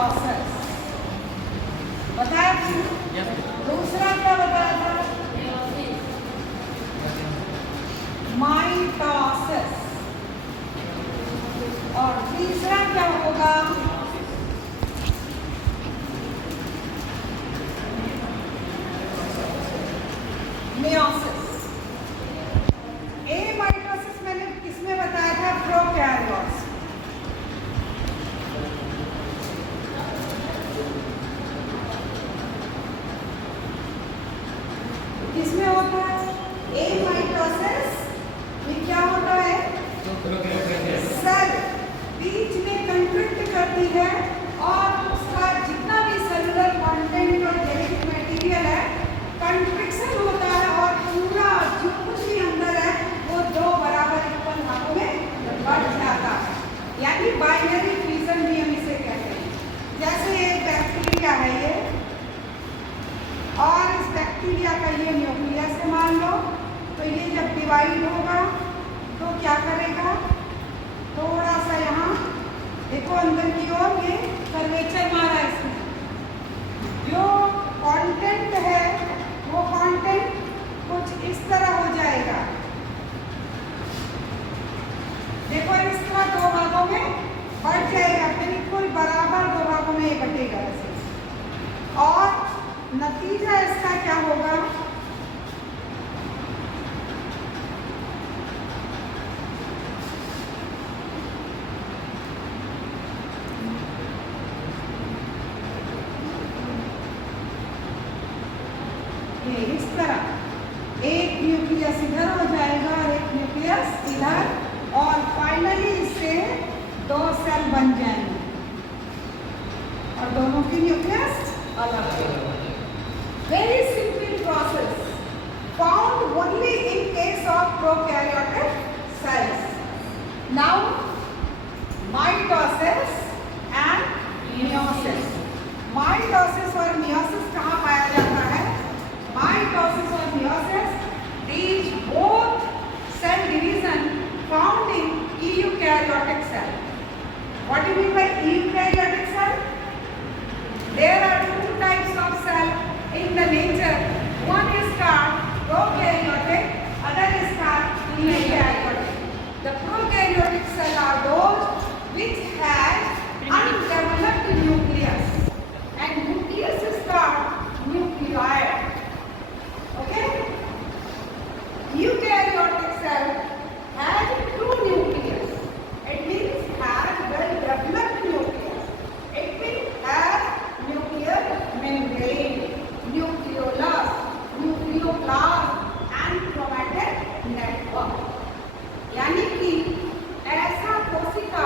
Meiosis बताया था। दूसरा क्या बताया था? माइटोसिस। और तीसरा क्या होगा? मियोसिस। ए माइटोसिस मैंने किसमें बताया था? प्रोकैरियोट्स। किसमें होता है ए माइटोसिस? ये क्या होता है? सेल बीच में कंट्रैक्ट करती है और उसका जितना भी सेलुलर कंटेंट और जेनेटिक मटेरियल है कंट्रैक्शन होता है और पूरा जो कुछ भी अंदर है वो दो बराबर इक्वल भागों में बढ़ जाता है, यानी बाइनरी फ्यूजन भी हम इसे कहते हैं। जैसे एक बैक्टीरिया है ये और इस बैक्टीरिया का ये न्यूक्लियस है मान लो, तो ये जब डिवाइड होगा तो क्या करेगा? थोड़ा सा यहाँ देखो अंदर की ओर ये कर्वेचर मारा है इसमें, जो कंटेंट है वो कंटेंट कुछ इस तरह हो जाएगा। देखो इस तरह दो भागों में बढ़ जाएगा, बिल्कुल बराबर दो भागों में ये बटेगा ऐसे। और नतीजा इसका क्या होगा? इस तरह एक न्यूक्लियस इधर हो जाएगा और एक न्यूक्लियस इधर, और फाइनली इससे दो सेल बन जाएंगे और दोनों की न्यूक्लियस अलग है। Very simple process found only in case of prokaryotic cells. Now, mitosis and meiosis. Mitosis और meiosis कहाँ पाया जाता है? Mitosis और meiosis, these both cell division found in eukaryotic cell. What do you mean by eukaryotic cell? There are two types of cell in the nature. One is called prokaryotic, other is called eukaryotic. The prokaryotic cell are those which have undeveloped nucleus, and nucleus is called nuclei. Okay? Eukaryotic cell has two nucleus. It means has well developed nucleus. It means has nuclear membrane, nucleolus, nucleoplasm and chromatic network. यानी कि ऐसा कोशिका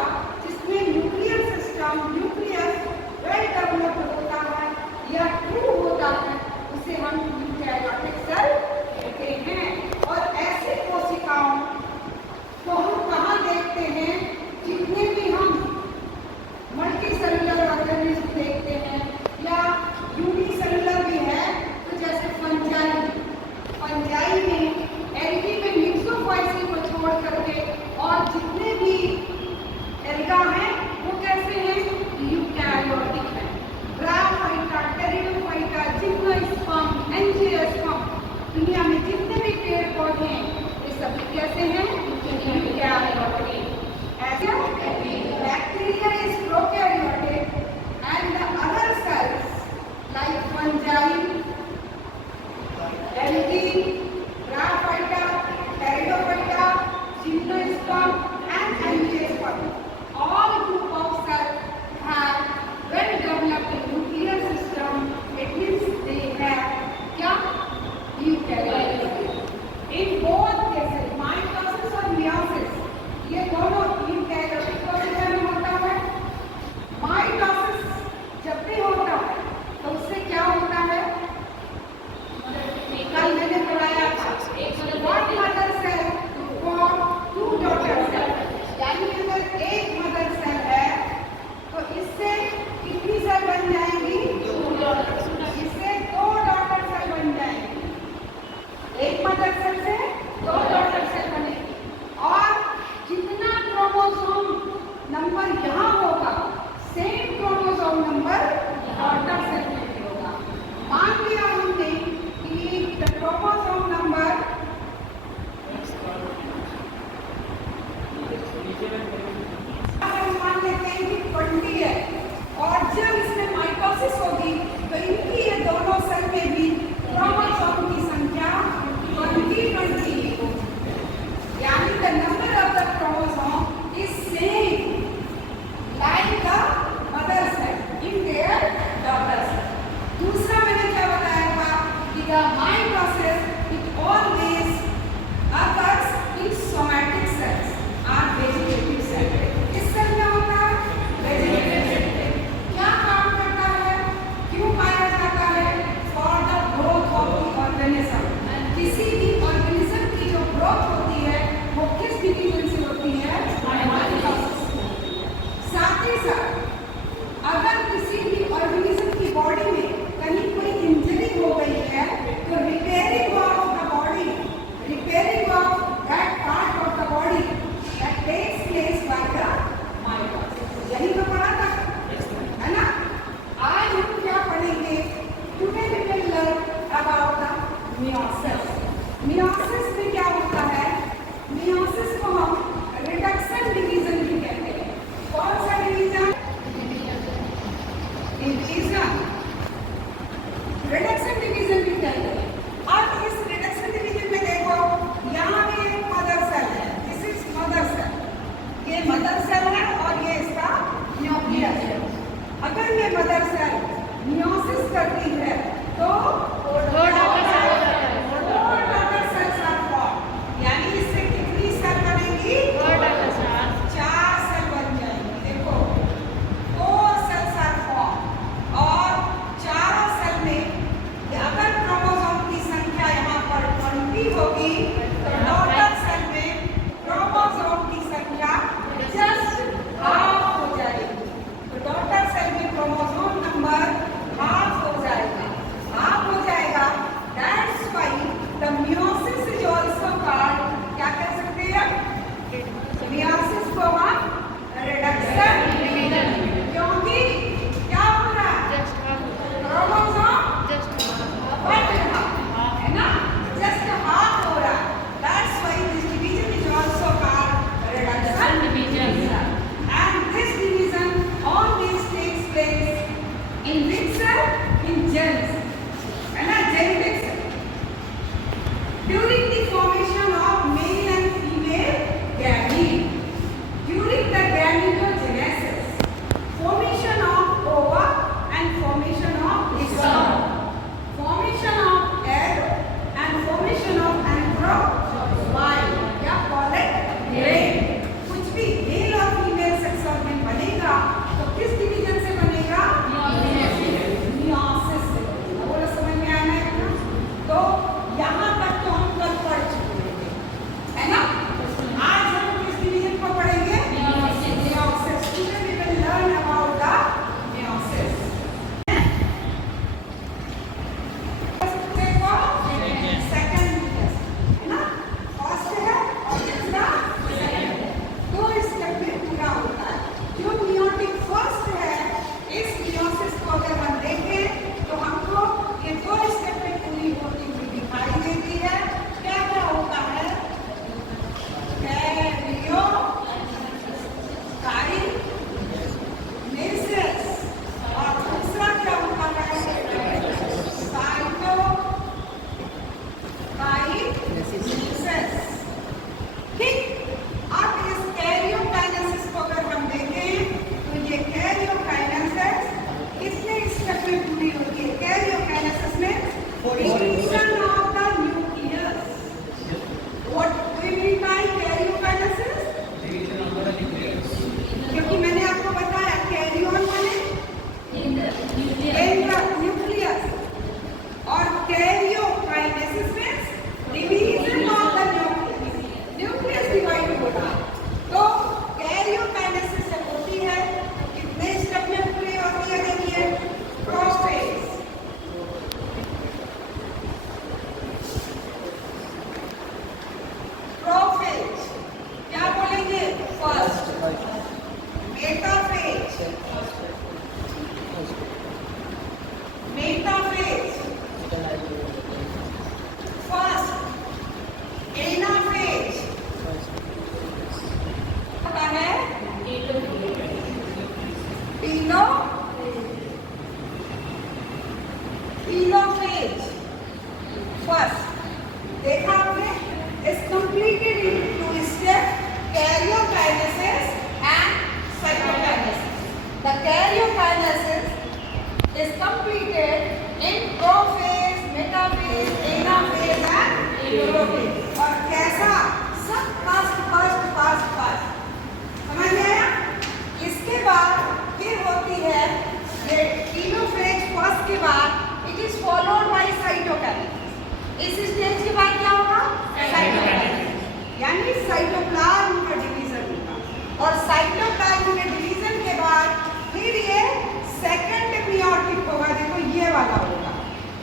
वाला होगा।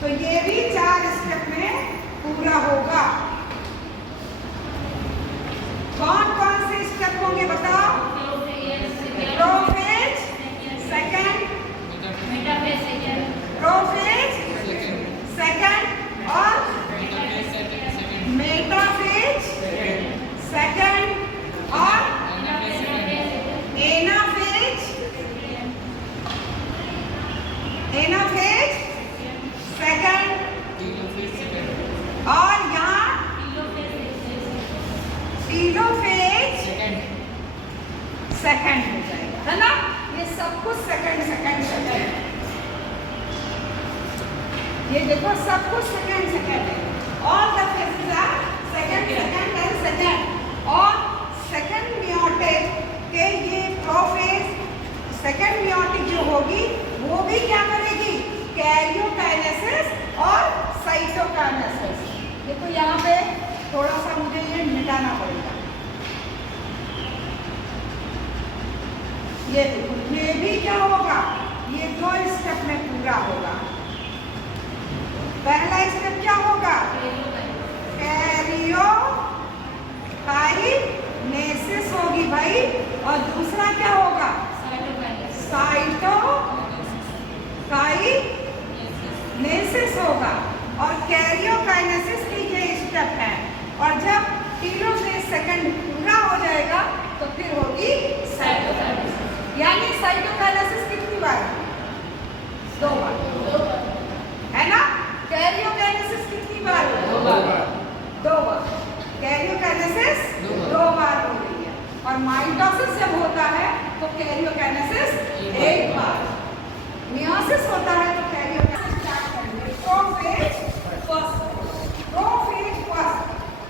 तो ये भी 4 step में पूरा होगा। कौन कौन से स्टेप होंगे बताओ? प्रोफेज सेकंड, प्रोफेज सेकंड और मेटाफेज सेकंड और एनाफेज, एनाफेज सेकंड और यहाँ टीलोफेज सेकंड हो जाएगा, है ना? ये सब कुछ सेकंड सेकंड सेकंड, ये देखो सब कुछ सेकंड सेकंड है। All the phases are second second and second. और सेकंड मियोटिक के ये प्रोफेज सेकंड मियोटिक जो होगी वो भी क्या करेगी? कैरियोकाइनेसिस और साइटोकाइनेसिस। देखो यहाँ पे थोड़ा सा मुझे ये मिटाना पड़ेगा। ये देखो ये भी क्या होगा? ये 2 स्टेप में पूरा होगा। पहला स्टेप क्या होगा? कैरियोकाइनेसिस होगी भाई, और दूसरा क्या होगा? साइटोकाइनेसिस होगा। और कैरियोकाइनेसिस की ये स्टेप है। और जब टीलोफेज सेकंड पूरा हो जाएगा तो फिर होगी साइटोकाइनेसिस। यानी साइटोकाइनेसिस कितनी बार? 2 बार, है ना? कैरियोकाइनेसिस कितनी बार? 2 बार। कैरियोकाइनेसिस 2 बार हो रही है। और माइटोसिस जब होता है तो कैरियोकाइनेसिस 1 बार। मियोसिस होता है तो कैरियोकाइनेसिस स्टार्ट करेंगे। प्रोफेज फर्स्ट, प्रोफेज फर्स्ट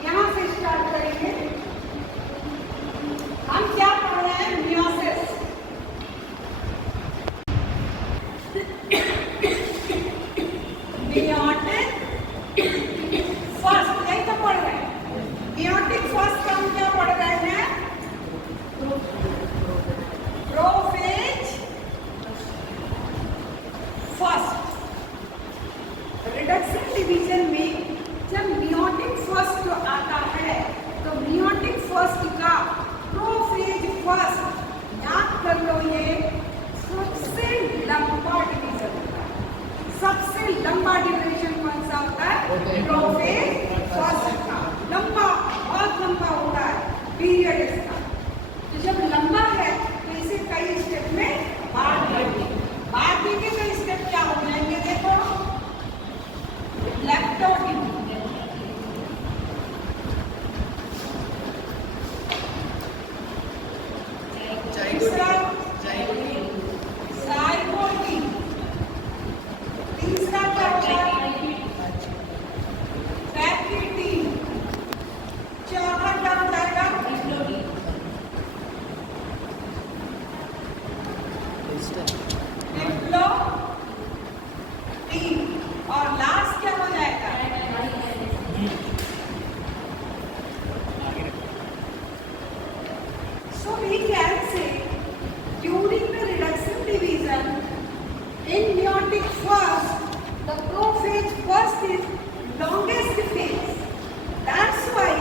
यहाँ से स्टार्ट करेंगे। हम क्या पढ़ रहे हैं? मियोसिस। मियोटिक फर्स्ट, यही तो पढ़ रहे हैं। मियोटिक फर्स्ट का हम क्या पढ़ रहे हैं? Prophase first. रिडक्शन डिवीजन में जब मियोटिक फर्स्ट आता है तो मियोटिक फर्स्ट का प्रोफेज फर्स्ट याद कर लो, ये सबसे लंबा डिवीजन होता है। सबसे लंबा डिवीजन कौन सा होता है? प्रोफेज फर्स्ट का। लंबा, बहुत लंबा होता है पीरियड इसका। तो जब लंबा है तो इसे कई स्टेप में बांट देंगे। बाकी के कई स्टेप क्या हो जाएंगे? देखो, लैक्टोटिन, दूसरा जाइगोटिन, तीसरा क्या होगा? पैक्टिन, चौथा क्या हो जाएगा? डिप्लोटीन, और लास्ट क्या हो जाएगा? So we can say during the reduction division in meiotic first, the prophase first is longest phase. That's why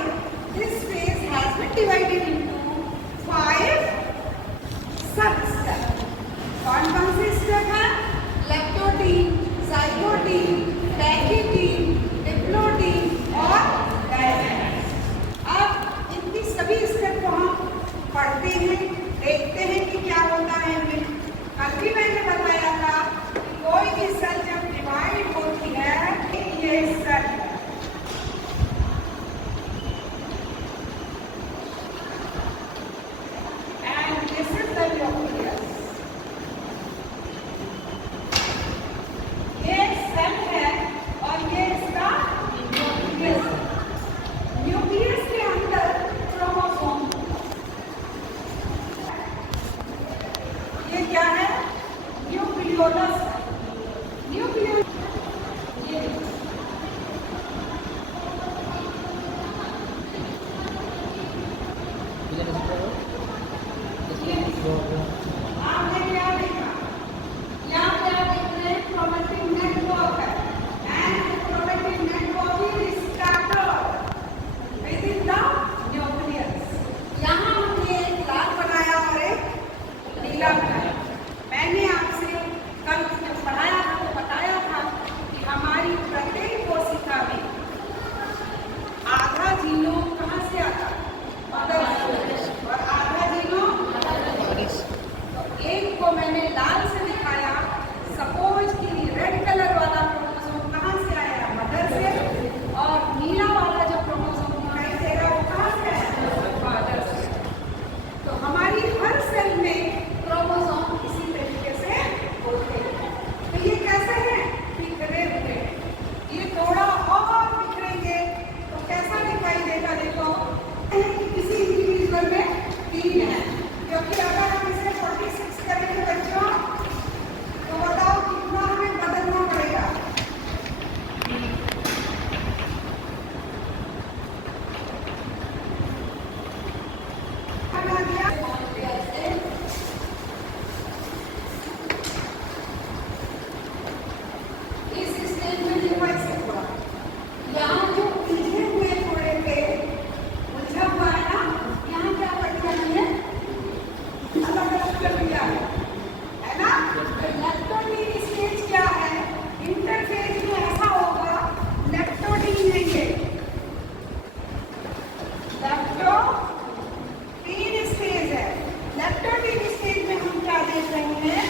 this phase has been divided into 5 sub-steps. कौन से स्टेप है? लैक्टोटीन, जाइगोटिन, पैक्टिन, डिप्लोटीन और diagenesis. अब इनकी सभी step को हम पढ़ते हैं, देखते हैं कि क्या होता है इनमें। कल भी मैंने बताया था कि कोई भी सेल जब डिवाइड होती है, ये cell and this is the nucleus. ये सेल है और ये इसका न्यूक्लियस। न्यूक्लियस के अंदर क्रोमोसोम, ये क्या है? न्यूक्लियोलस। न्यूक्लियोलस ये आपने क्या देखा? यहाँ पे आप देख रहे हैं क्रोमैटिक नेटवर्क। को मैंने लाल से दिखाया। सपोज कि रेड कलर वाला क्रोमोसोम कहाँ से आया? मदर से। और नीला वाला जो क्रोमोसोम दिखाई दे रहा है वो कहाँ से आया? फादर से। तो हमारी हर सेल में क्रोमोसोम इसी तरीके से होते हैं। तो ये कैसे हैं? बिखरे हुए। ये थोड़ा और बिखरेंगे तो कैसा दिखाई देगा? देखो किसी इंडिविजुअल में 3 है, क्योंकि अगर हम इसे 46 करेंगे बच्चों तो बताओ कितना हमें बदलना पड़ेगा? बना दिया। इस स्टेज में देखो ऐसे हुआ, यहाँ जो उलझे हुए थोड़े थे, उलझा हुआ है ना, यहाँ क्या प्रक्रिया है? अलग अलग प्रक्रिया है ना? लेप्टोडीन स्टेज क्या है? इंटरफेज में ऐसा होगा, लेप्टोडीन है ये, लेप्टोडीन स्टेज है। लेप्टोडीन स्टेज में हम क्या देख रहे हैं?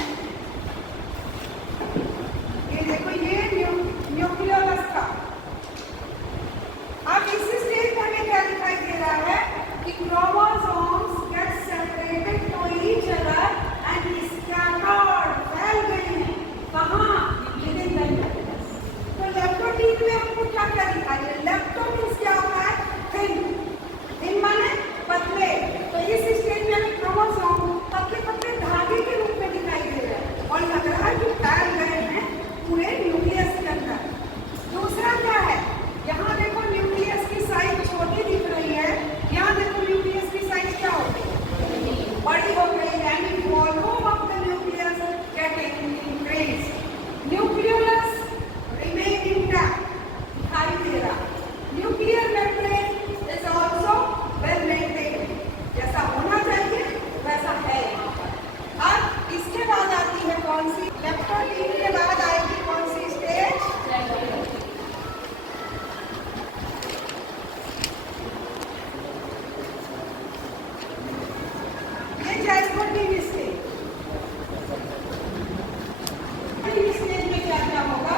ये देखो, ये न्यूक्लियोलस का। अब इस स्टेज में हमें क्या दिखाई दे रहा है कि chromosomes get separated to each other and scattered, फैल गए हैं कहाँ? Within the nucleus. तो लेप्टोडीन में हमको क्या क्या दिखाई दे? लेप्टोडीन क्या होता है? थिन। थिन माने पतले। तो इस स्टेज में हमें क्रोमोसोम पतले पतले धागे के रूप में दिखाई दे रहे हैं और लग रहा है कि फैल गए हैं पूरे न्यूक्लियस के अंदर। दूसरा क्या है? यहाँ देखो न्यूक्लियस की साइज छोटी दिख रही है, यहाँ देखो न्यूक्लियस की साइज क्या हो गई? बड़ी हो गई। यानी volume of the nucleus getting increase. Nucleolus remain intact, दिखाई दे रहा। Nuclear membrane is also well maintained, जैसा होना चाहिए वैसा है यहाँ पर। अब इसके बाद आती है कौन सी? लेप्टोडीन के बाद आएगी कौन सी स्टेज? ये जाइगोटीन स्टेज। इस स्टेज में क्या क्या होगा?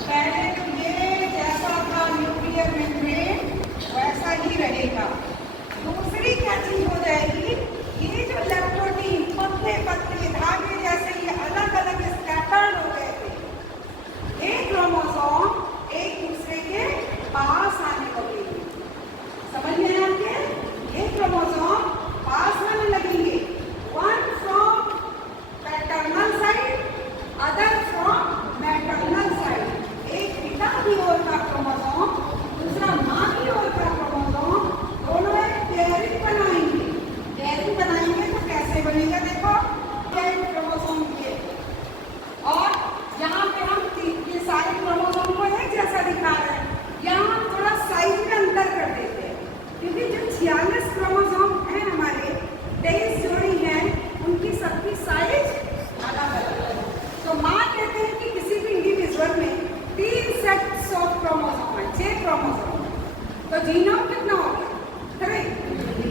पहले तो ये जैसा था न्यूक्लियर मेम्ब्रेन वैसा ही रहेगा। दूसरी क्या चीज हो जाएगी? ये जो लेप्टोडीन पतले पतले धागे जैसे ये अलग अलग स्कैटर्ड हो गए थे, ये क्रोमोसोम एक दूसरे के पास आने लगेंगे। समझ में आते हैं? ये क्रोमोसोम पास आने लगेंगे। One from paternal side, other from maternal side. एक पिता की ओर का क्रोमोसोम, दूसरा माँ की ओर का क्रोमोसोम, दोनों एक पेयरिंग बनाएंगे। पेयरिंग बनाएंगे तो कैसे बनेगा? देखो पेयरिंग क्रोमोसोम के, और यहाँ पे हम ये सारे क्रोमोसोम को एक जैसा दिखा रहे हैं। यहाँ हम थोड़ा साइज में अंतर कर देते हैं, क्योंकि जो 46 क्रोमोसोम हैं हमारे, 23 जोड़ी हैं, उनकी सबकी साइज अलग अलग है। तो मान लेते हैं कि किसी भी इंडिविजुअल में 3 सेट्स ऑफ क्रोमोसोम है, 6 क्रोमोसोम। तो जीनोम कितना हो गया? 3।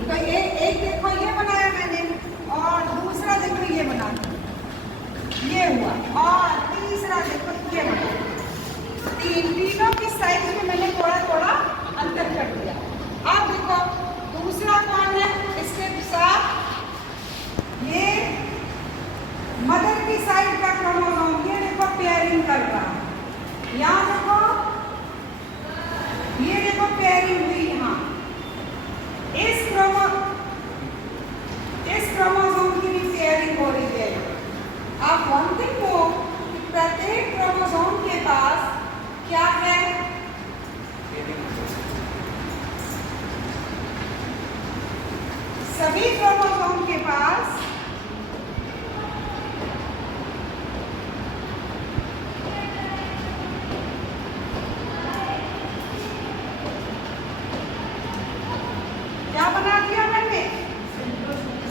तो ये एक देखो ये बनाया मैंने, और दूसरा देखो ये बना, ये हुआ, और तीसरा देखो ये बना। तीनों की साइज में मैंने थोड़ा थोड़ा अंतर कर दिया। अब देखो दूसरा कौन है? इसके साथ ये मदर की साइड का क्रोमोसोम, ये देखो पेयरिंग कर रहा है। यहाँ देखो, ये देखो पेयरिंग हुई यहाँ। इस क्रोमोसोम की भी पेयरिंग हो रही है। आप वन थिंग नो कि प्रत्येक क्रोमोसोम के पास क्या है? सभी क्रोमोसोम के पास क्या बना दिया मैंने?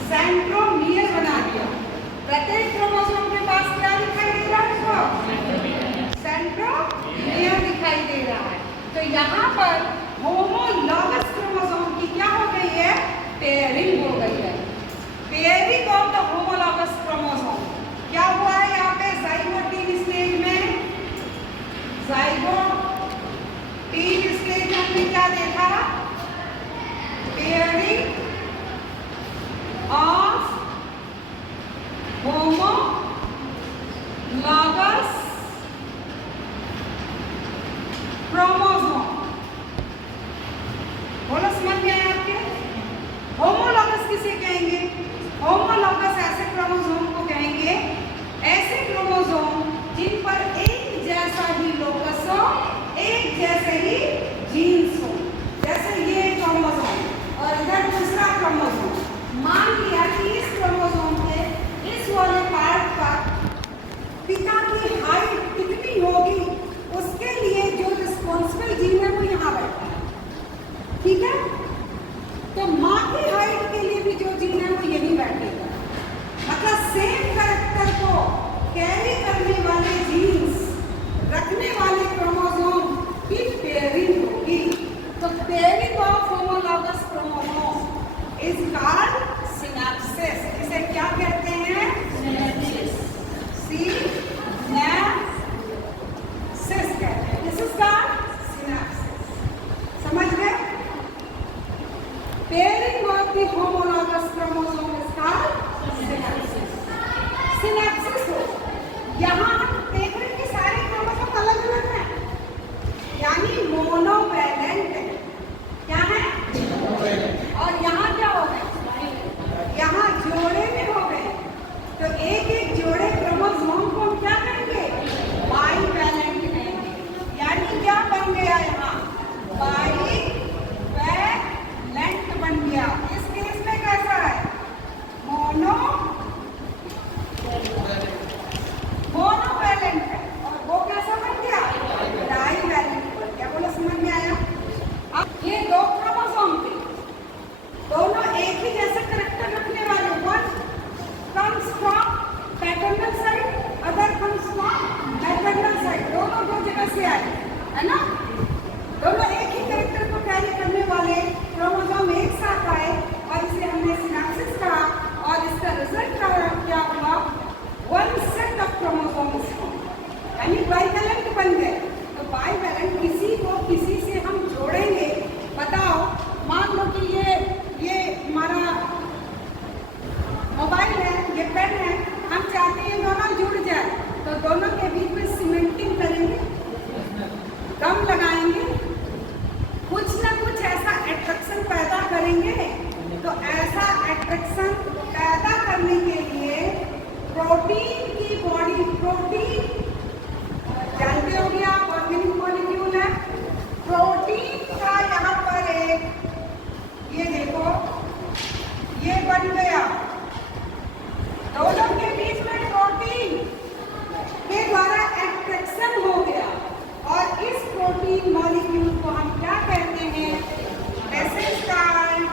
सेंट्रोमियर बना दिया। प्रत्येक क्रोमोसोम के पास क्या दिखाई दे रहा है? सेंट्रोमियर दिखाई सेम कैरेक्टर को कैरी करने वाले जीन्स रखने वाले क्रोमोसोम की पेयरिंग होगी। तो pairing of homologous chromosome is called synapsis. इसे क्या कहते हैं? सिनैप्सिस। सिनैप्सिस कहते हैं। This is called synapsis. समझ गए? Pairing of the homologous chromosome is called synapsis. Synapsis हो, यहाँ हम देख रहे हैं कि सारे क्रोमोसोम अलग अलग हैं, यानी मोनोवैलेंट है। क्या है? और यहाँ क्या हो गए? यहाँ जोड़े में हो गए। तो एक एक जोड़े क्रोमोसोम को हम क्या करेंगे? बाईवैलेंट कहेंगे। यानी क्या बन गया यहाँ? बाईवैलेंट बन गया। इस केस में कैसा है? मोनोवैलेंट है। और वो कैसा बन गया? डाईवैलेंट बन गया। बोलो, समझ में आया? अब ये दो क्रोमोसोम थे, दोनों एक ही जैसे कैरेक्टर रखने वाले। One comes from paternal side, other comes from maternal side. दोनों दो जगह से आए, है ना? दोनों एक ही कैरेक्टर को कैरी करने वाले क्रोमोसोम एक साथ आए और इसे हमने सिनैप्सिस कहा। और इसका रिजल्ट क्या हुआ? वन सेट ऑफ क्रोमोसोम्स, यानी बाईवैलेंट बन गए। तो बाईवैलेंट किसी को किसी से हम जोड़ेंगे। बताओ, मान लो कि ये हमारा मोबाइल है, ये पेन है, हम चाहते हैं दोनों जुड़ जाए, तो दोनों के बीच में सीमेंटिंग करेंगे, गम लगाएंगे, कुछ ना कुछ ऐसा अट्रैक्शन पैदा करेंगे। तो ऐसा अट्रैक्शन पैदा करने के लिए प्रोटीन की बॉडी, प्रोटीन जानते हो गया, ऑर्गेनिक मॉलिक्यूल है। प्रोटीन का यहाँ पर एक, ये देखो, ये बन गया। दोनों के बीच में प्रोटीन के द्वारा अट्रैक्शन हो गया। और इस प्रोटीन मॉलिक्यूल को हम क्या कहते हैं? This is called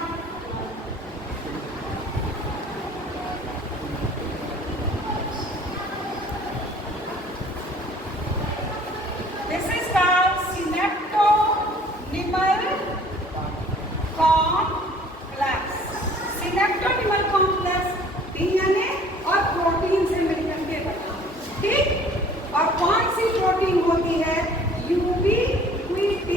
synaptonemal complex. Synaptonemal complex DNA और प्रोटीन से मिलकर के बना। ठीक? और कौन सी प्रोटीन होती है? यूबीक्विटी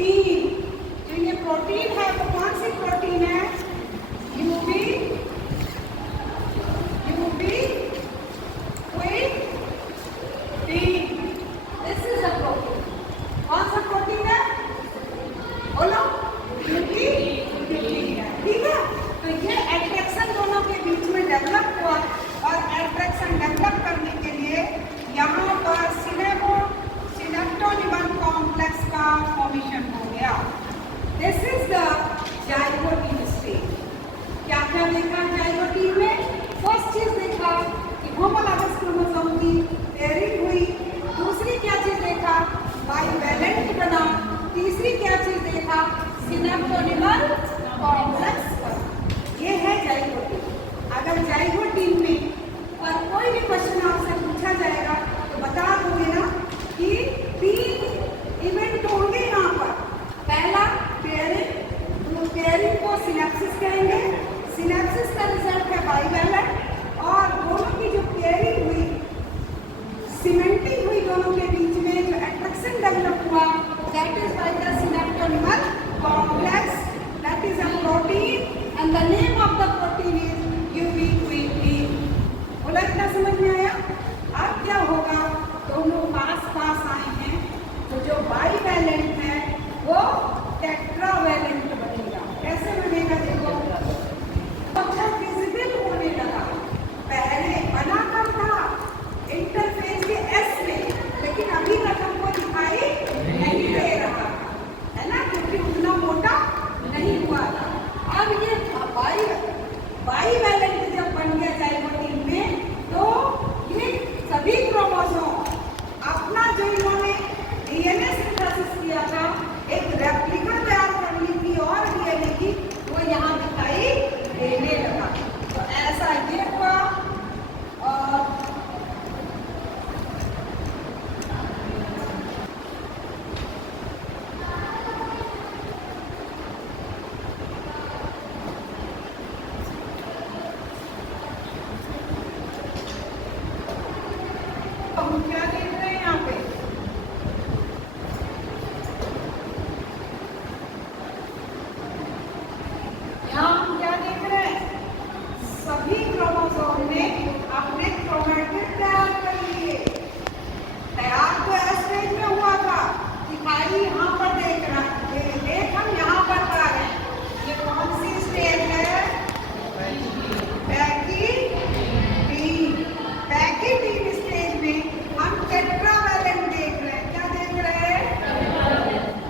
हम क्या देख रहे हैं यहाँ पे? यहाँ हम क्या देख रहे हैं? सभी क्रोमोसोम ने अपने क्रोमैटिड तैयार कर लिए। तैयार तो एस स्टेज में हुआ था, दिखाई यहाँ पर देख रहा है, देख हम यहाँ पर पा रहे हैं। ये कौन सी स्टेज है? पैकीटीन स्टेज में हम टेट्रावैलेंट देख रहे हैं। क्या देख रहे हैं?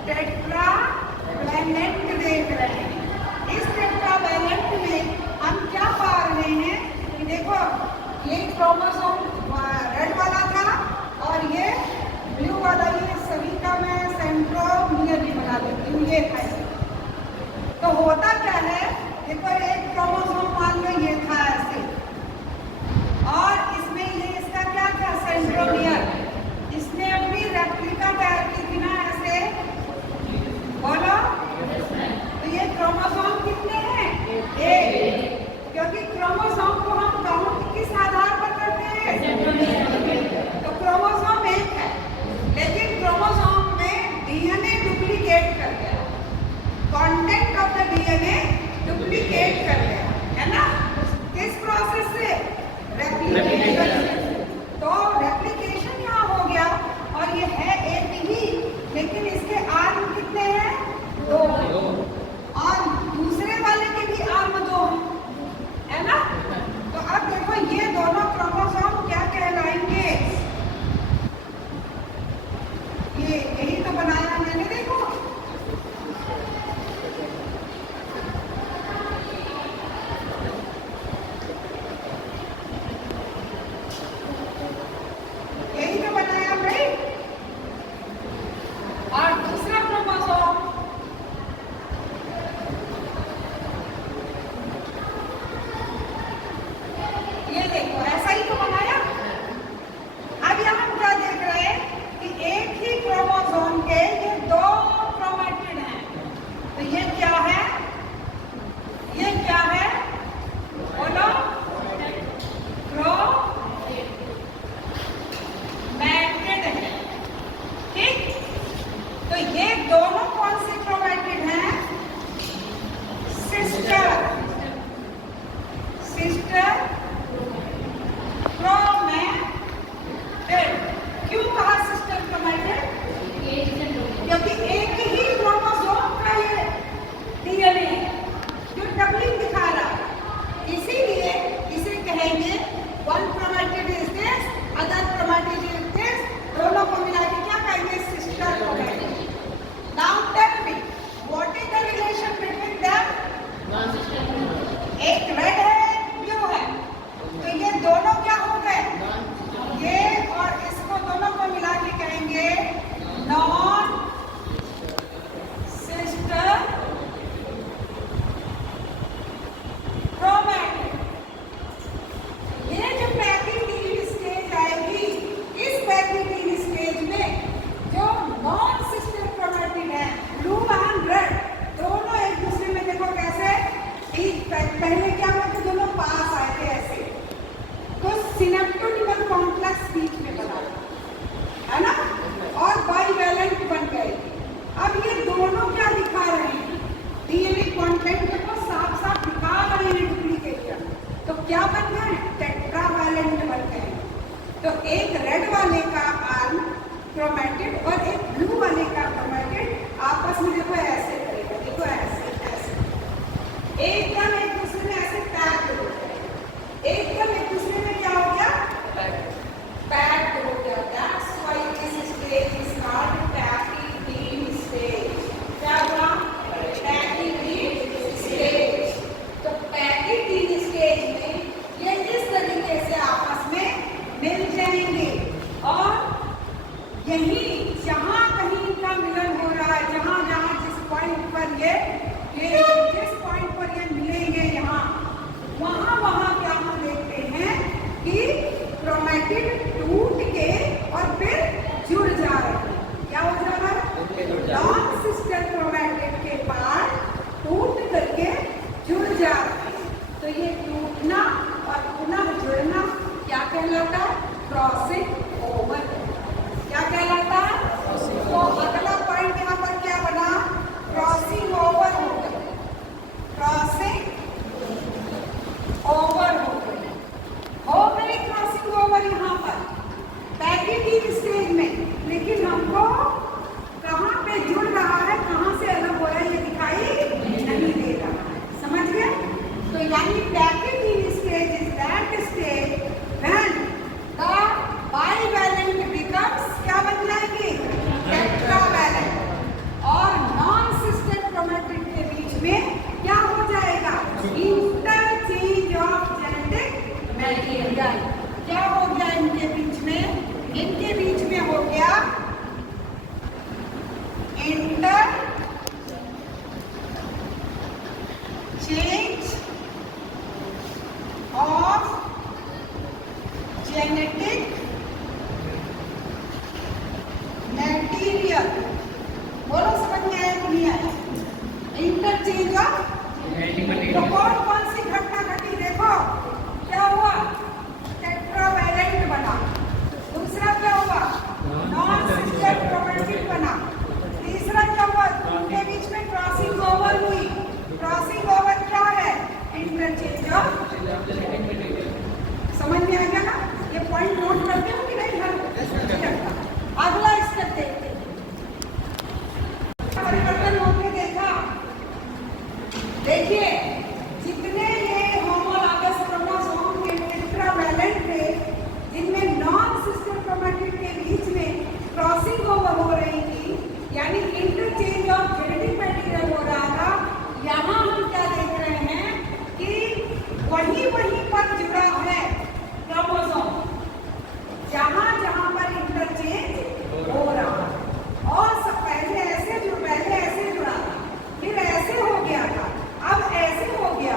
टेट्रावैलेंट देख रहे हैं। इस टेट्रावैलेंट में हम क्या पा रहे हैं कि देखो ये क्रोमोसोम रेड वाला था और ये ब्लू वाला, ये सभी का मैं सेंट्रोमियर भी बना देती हूँ। ये था, तो होता क्या है, देखो एक क्रोमोसोम मान लो ये था ऐसे, और इसमें ये इसका क्या था? सेंट्रोमियर। इसने अपनी रेप्लिका तैयार की थी ना ऐसे, बोलो। तो ये क्रोमोसोम कितने हैं? एक। क्योंकि क्रोमोसोम को हम काउंट किस आधार पर करते हैं? तो क्रोमोसोम एक है, लेकिन क्रोमोसोम में डीएनए डुप्लीकेट कर गया, content of the DNA duplicate कर गया, है ना? किस प्रोसेस से? रेप्लिकेशन। तो रेप्लिकेशन यहाँ हो गया और ये है एक ही, लेकिन इसके आर्म कितने हैं? दो। और दूसरे वाले के भी आर्म दो, है ना? तो अब देखो ये दोनों क्रोमोसोम क्या कहलाएंगे? ये यही तो बनाया मैंने, देखो। यही तो बनाया भाई। और दूसरा क्रोमोसोम ये देखो ऐसा ही तो बनाया। अब यहाँ हम क्या देख रहे हैं कि एक ही क्रोमोसोम के ये दो क्रोमैटिड हैं। तो ये क्या है? ये क्या है? बोलो। क्रोमैटिड है, ठीक? तो ये दोनों कौन से क्रोमैटिड हैं? Sister chromatid. क्यों कहा सिस्टर क्रोमैटिड? क्योंकि एक ही क्रोमोसोम का ये डीएनए जो डबलिंग दिखा रहा है, इसीलिए इसे कहेंगे one chromatid is this, other chromatid is this, दोनों को मिला के क्या कहेंगे? Sister chromatid. Now tell me what is the relation between them? एक रेड है, एक ब्लू है, तो ये दोनों क्या हो गए? ये और इसको दोनों को मिला के कहेंगे नॉन सिस्टर क्रोमैटिड। ये जो पैकीटीन स्टेज आएगी, इस पैकीटीन स्टेज में जो नॉन सिस्टर क्रोमैटिड है, ब्लू एंड रेड, दोनों एक दूसरे में देखो कैसे, पहले क्या हुआ कि दोनों पास आए थे ऐसे, तो सिनेप्टोनिमल कॉम्प्लेक्स बीच में बना, है ना? और बाइवैलेंट बन गए। अब ये दोनों क्या दिखा रहे हैं? डीएनए कंटेंट को साफ साफ दिखा रहे हैं डुप्लीकेशन। तो क्या बन गए? टेट्रावैलेंट बन गए। तो एक रेड वाले का आर्म क्रोमैटिड और एक ब्लू वाले का क्रोमैटिड आपस में देखो ऐसे करेगा, देखो ऐसे ऐसे एकदम एक दूसरे में ऐसे पैक हो गए, एकदम एक दूसरे में क्या हो गया? पैक हो गया। That's why this stage is called pachytene stage. क्या हुआ? Pachytene stage. तो पैकीटीन स्टेज में ये इस तरीके से आपस में मिल जाएंगे, और यही जहाँ कहीं इनका मिलन हो रहा है, जहाँ जहाँ जिस पॉइंट पर ये जिस पॉइंट पर ये मिलेंगे, यहाँ वहाँ वहाँ क्या हम देखते हैं कि क्रोमैटिड टूट के और फिर जुड़ जा रहे हैं। क्या हो जा रहा है? नॉन सिस्टर क्रोमैटिड के पार्ट टूट करके जुड़ जा रहे हैं। तो ये टूटना और पुनः जुड़ना क्या कहलाता है? Crossing over. ओवर क्या कहलाता है? तो अगला पॉइंट यहाँ पर क्या बना? क्रॉसिंग ओवर हो गई, क्रॉसिंग ओवर हो गई क्रॉसिंग ओवर यहाँ पर पैकेटिंग स्टेज में। लेकिन हमको कहाँ पे जुड़ रहा है, कहाँ से अलग हो रहा है, ये दिखाई नहीं दे रहा है। समझ गए? तो यानी packeting stage is that stage when the bivalent becomes क्या बन जाएंगे? टेट्रावैलेंट। और नॉन सिस्टर क्रोमैटिड के बीच में क्या हो जाएगा? Interchange of genetic material. क्या हो गया इनके बीच में? इनके बीच में हो गया inter change of genetic material. बोलो समझ में आया कि नहीं आया? इंटरचेंज ऑफ तो कौन सी घटना घटी? देखो क्या हुआ? टेट्रावैलेंट बना। दूसरा क्या हुआ? नॉन सिस्टर क्रोमैटिड बना। तीसरा क्या हुआ? उनके बीच में क्रॉसिंग ओवर हुई। क्रॉसिंग ओवर क्या है? Interchange of. समझ में आ गया ना? ये पॉइंट नोट करते हो कि नहीं? अगला स्टेप देखते हैं। परिवर्तन होते देखा। देखिए जितने ये होमोलॉगस क्रोमोसोम के टेट्रावैलेंट थे, जिनमें नॉन सिस्टर क्रोमैटिड के बीच में क्रॉसिंग ओवर हो रही थी, यानी इंटरचेंज ऑफ जेनेटिक मटेरियल हो रहा था, यहाँ हम क्या देख रहे हैं कि वहीं पर जुड़ा है क्रोमोसोम, जहाँ पर इंटरचेंज हो रहा है। और सब पहले ऐसे जुड़ा था, फिर ऐसे हो गया था, अब ऐसे हो गया।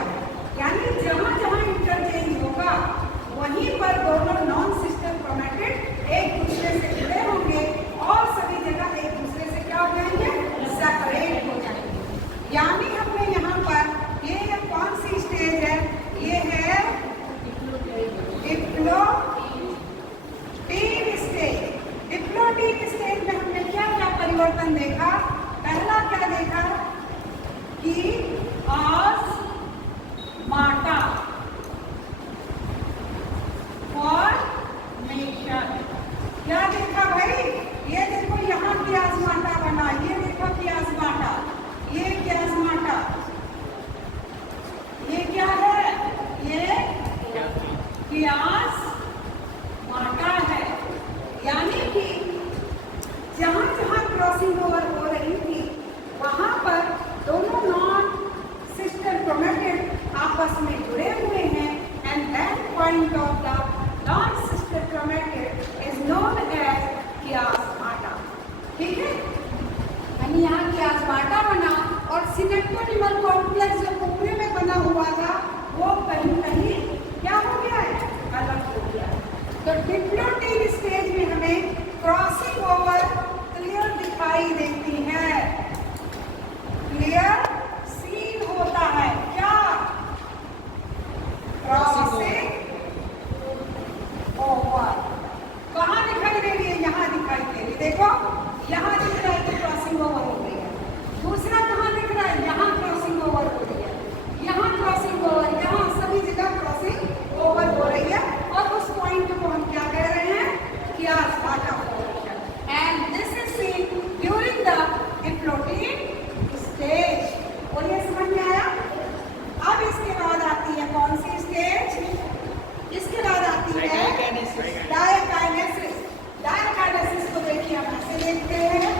यानी जहाँ इंटरचेंज होगा वहीं पर दोनों नॉन सिस्टर क्रोमैटिड एक दूसरे से जुड़े होंगे और सभी जगह एक दूसरे से क्या हो जाएंगे? सेपरेट हो जाएंगे। यानी हमने यहाँ पर ये कौन सी स्टेज है? ये है डिप्लोटिक स्टेज। डिप्लोटिक स्टेज में हमने क्या परिवर्तन देखा? पहला क्या देखा कि ऑस्माटा फॉर्मेशन। क्या देखा भाई? ये देखो यहाँ कियास्माटा बना, ये देखो कियास्माटा, ये कियास्माटा, ये क्या है? ये कियास्माटा है। यानी कि जहाँ क्रॉसिंग ओवर हो रही थी वहाँ पर दोनों नॉन सिस्टर क्रोमैटिड आपस में जुड़े हुए हैं, and that point of the non sister chromatid is known as chiasmata. ठीक है? यानी यहाँ कियास्माटा बना और सिनेप्टोनिमल कॉम्प्लेक्स जो पूरे में बना हुआ था वो कहीं क्या हो गया है? अलग हो गया है। तो डिप्लोटिक स्टेज में हमें क्रॉसिंग ओवर क्लियर दिखाई देती है, क्लियर सीन होता है। क्या? Crossing over. कहाँ दिखाई दे रही है? यहाँ दिखाई दे रही है। देखो यहाँ दिख रहा है कि क्रॉसिंग ओवर हो रही है। दूसरा कहाँ दिख रहा है? यहाँ क्रॉसिंग ओवर हो रही है, यहाँ क्रॉसिंग ओवर, यहाँ सभी जगह क्रॉसिंग ओवर हो रही है। और उस पॉइंट को हम क्या कह रहे हैं? Chiasmata formation. And this is seen during the diplotic stage. और ये समझ में आया? अब इसके बाद आती है कौन सी स्टेज? इसके बाद आती है डायकाइनेसिस। डायकाइनेसिस को देखिए हम ऐसे देखते हैं।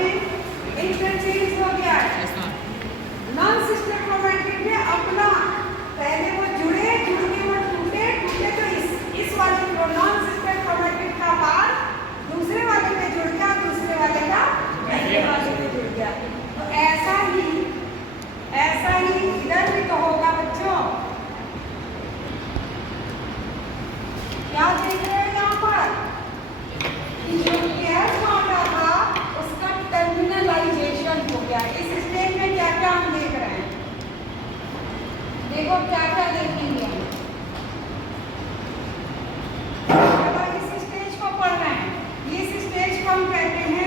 में इंटरचेंज हो गया है। नॉन सिस्टर क्रोमैटिड में अपना पहले वो जुड़े के वो टूटे तो इस वाले नॉन सिस्टर क्रोमैटिड का पार्ट दूसरे वाले में जुड़ गया, दूसरे वाले का पहले वाले में जुड़ गया। तो ऐसा ही इधर भी तो होगा बच्चों। क्या देख रहे हैं यहाँ पर कि जो chiasmata था उसका टर्मिनलाइजेशन हो गया। इस स्टेज में क्या क्या हम देख रहे हैं, देखो क्या क्या देखेंगे हम। इस स्टेज को पढ़ रहे हैं, इस स्टेज को हम कहते हैं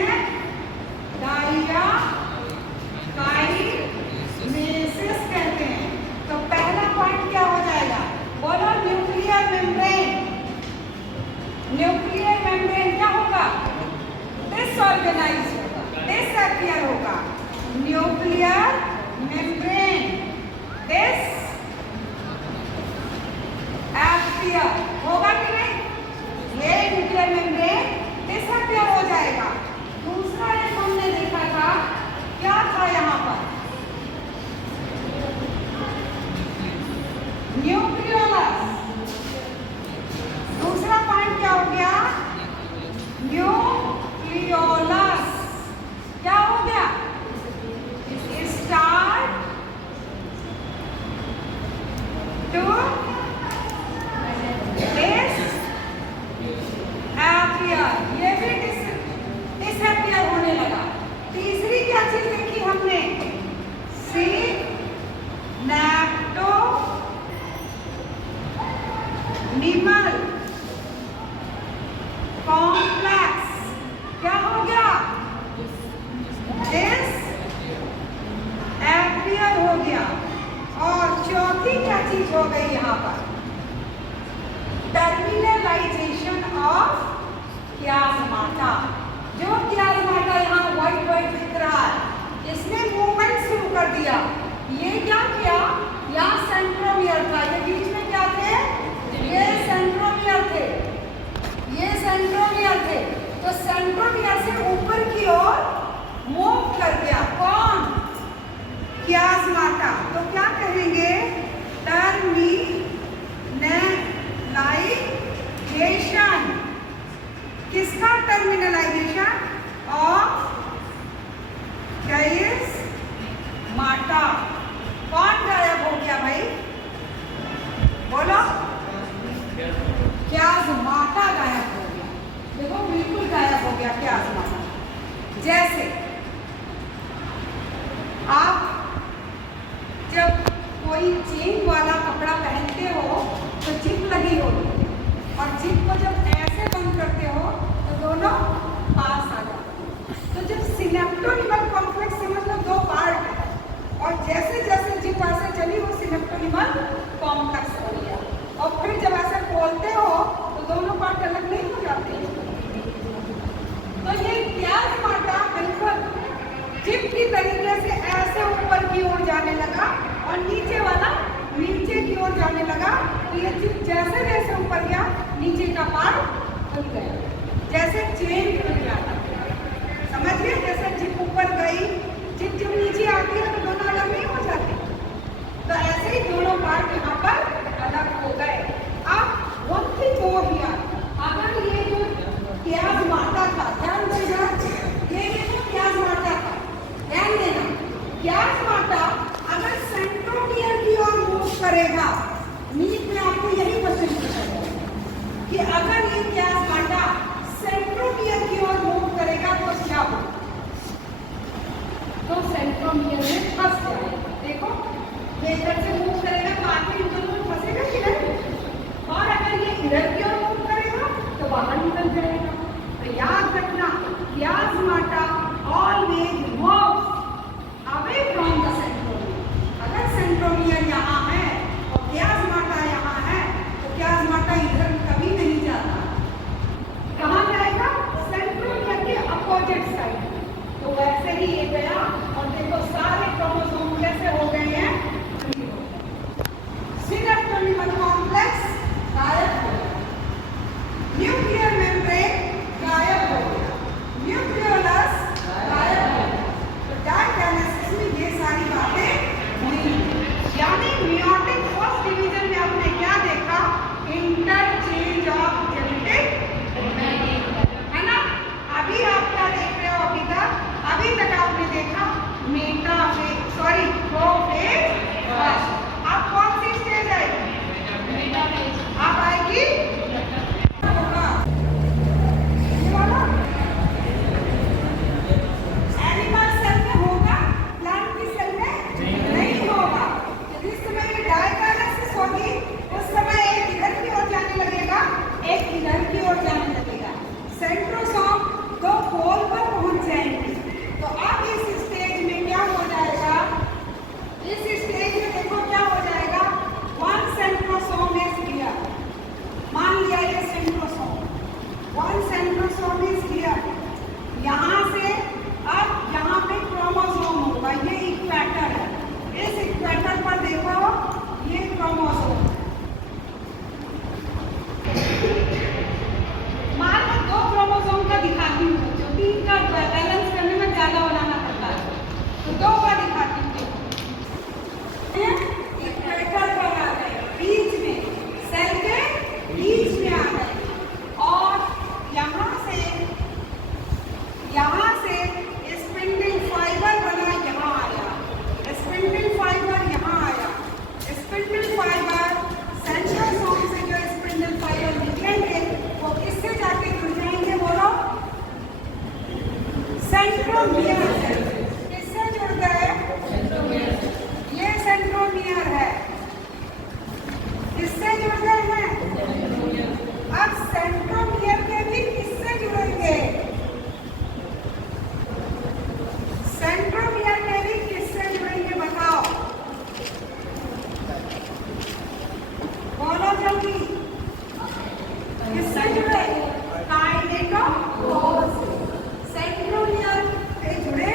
डायकाइनेसिस कहते हैं। तो पहला पॉइंट क्या हो जाएगा, बोलो न्यूक्लियर मेम्ब्रेन। न्यूक्लियर मेम्ब्रेन क्या होगा, डिसऑर्गेनाइज होगा, डिसअपियर होगा। न्यूक्लियर मेम्ब्रेन डिसअपियर होगा कि नहीं, ये न्यूक्लियर मेम्ब्रेन डिसअपियर हो जाएगा। दूसरा एक हमने देखा था, क्या था यहाँ पर, न्यूक्लियोलस। दूसरा पॉइंट क्या हो गया, न्यूक्लियोलस क्या हो गया, स्टार्ट टू डिसअपियर, ये भी डिसअपियर होने लगा। तीसरी क्या चीज देखी हमने, सिनेप्टोनिमल कॉम्प्लेक्स क्या हो गया, डिसअपियर हो गया। और चौथी क्या चीज हो गई यहाँ पर, टर्मिनलाइजेशन ऑफ chiasmata। जो chiasmata यहाँ व्हाइट दिख रहा है, इसने मूवमेंट शुरू कर दिया। ये क्या किया, यहाँ सेंट्रोमियर था, ये बीच में क्या थे, ये सेंट्रोमियर थे, ये सेंट्रोमियर थे। तो सेंट्रोमियर से ऊपर की ओर मूव कर गया कौन, chiasmata। तो क्या कहेंगे, टर्मिनलाइजेशन। किसका टर्मिनलाइजेशन, ऑफ chiasmata। कौन गायब हो गया भाई, बोलो, chiasmata गायब हो गया। देखो बिल्कुल गायब हो गया chiasmata। जैसे आप जब कोई चेन वाला कपड़ा पहनते हो तो जिप लगी होगी, और जिप को जब ऐसे बंद करते हो तो दोनों पास आ जाते हैं। तो जब सिनेप्टोनिमल कॉम्प्लेक्स समझ लो दो पार्ट है, और जैसे जैसे जिप ऐसे चली वो सिनेप्टोनिमल कॉम्प्लेक्स हो गया। और फिर जब ऐसे खोलते हो तो दोनों पार्ट अलग नहीं हो जाते। तो ये chiasmata बिल्कुल जिप की तरीके से ऐसे ऊपर की ओर जाने लगा, और नीचे वाला नीचे की ओर जाने लगा। तो ये जिप जैसे जैसे ऊपर गया, नीचे का पार्ट खुल गया, जैसे चेन खुल गया। समझ गए, जैसे जिप ऊपर गई, जिप जब नीचे आती है तो दोनों अलग नहीं हो जाते। तो ऐसे ही दोनों पार्ट यहाँ पर अलग हो गए। अब वन थिंग ओवर हियर, अगर ये जो chiasmata था, ध्यान देना, ये जो chiasmata था, ध्यान देना, chiasmata अगर सेंट्रोमियर की ओर मूव करेगा, नीट में आपको यही क्वेश्चन पूछा जाएगा कि अगर ये chiasmata सेंट्रोमियर की ओर मूव करेगा तो क्या होगा, तो सेंट्रोमियर में फंस जाएगा। देखो ये इधर से मूव करेगा तो आखिर इधर में फंसेगा कि नहीं, और अगर ये इधर की ओर मूव करेगा तो बाहर निकल जाएगा। तो याद रखना, chiasmata always moves away from the centromere। अगर सेंट्रोमियर यहाँ है और chiasmata यहाँ है तो chiasmata इधर कभी नहीं जाता। कहाँ जाएगा, सेंट्रोमियर के अपोजिट साइड। तो वैसे ही ये गया, और देखो सारे क्रोमोसोम कैसे हो गए हैं, क्रोमोसोम का दिखाती हूँ बच्चों, 3 का बैलेंस करने में ज़्यादा बनाना पड़ता है, तो 2 का दिखाती हूँ। एक पेटल पर आ गए, बीच में सेल के बीच में आ गए, और यहाँ से स्पिंडल फाइबर बना, यहाँ आया स्पिंडल फाइबर, यहाँ आया स्पिंडल फाइबर। सेंट्रोसोम से जो स्पिंडल फाइबर निकलेंगे वो किससे जाके जुड़ जाएंगे, बोलो? सेंट्रोमियर से। किससे जुड़ गए? ये सेंट्रोमियर है। किससे जुड़ गए हैं? अब सेंट्रोमियर के भी किससे जुड़ेंगे? सेंट्रोमियर के भी किससे जुड़ेंगे, बताओ? बोलो जल्दी, किससे जुड़े? काइनेटोकोर से। सेंट्रोमियर से जुड़े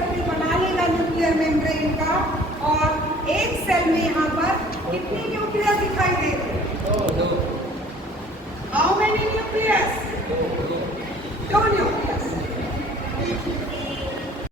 सर्कल बना लेगा न्यूक्लियर मेम्ब्रेन का, और एक सेल में यहाँ पर कितने न्यूक्लियस दिखाई दे रहे हैं? How many nucleus? 2 न्यूक्लियस।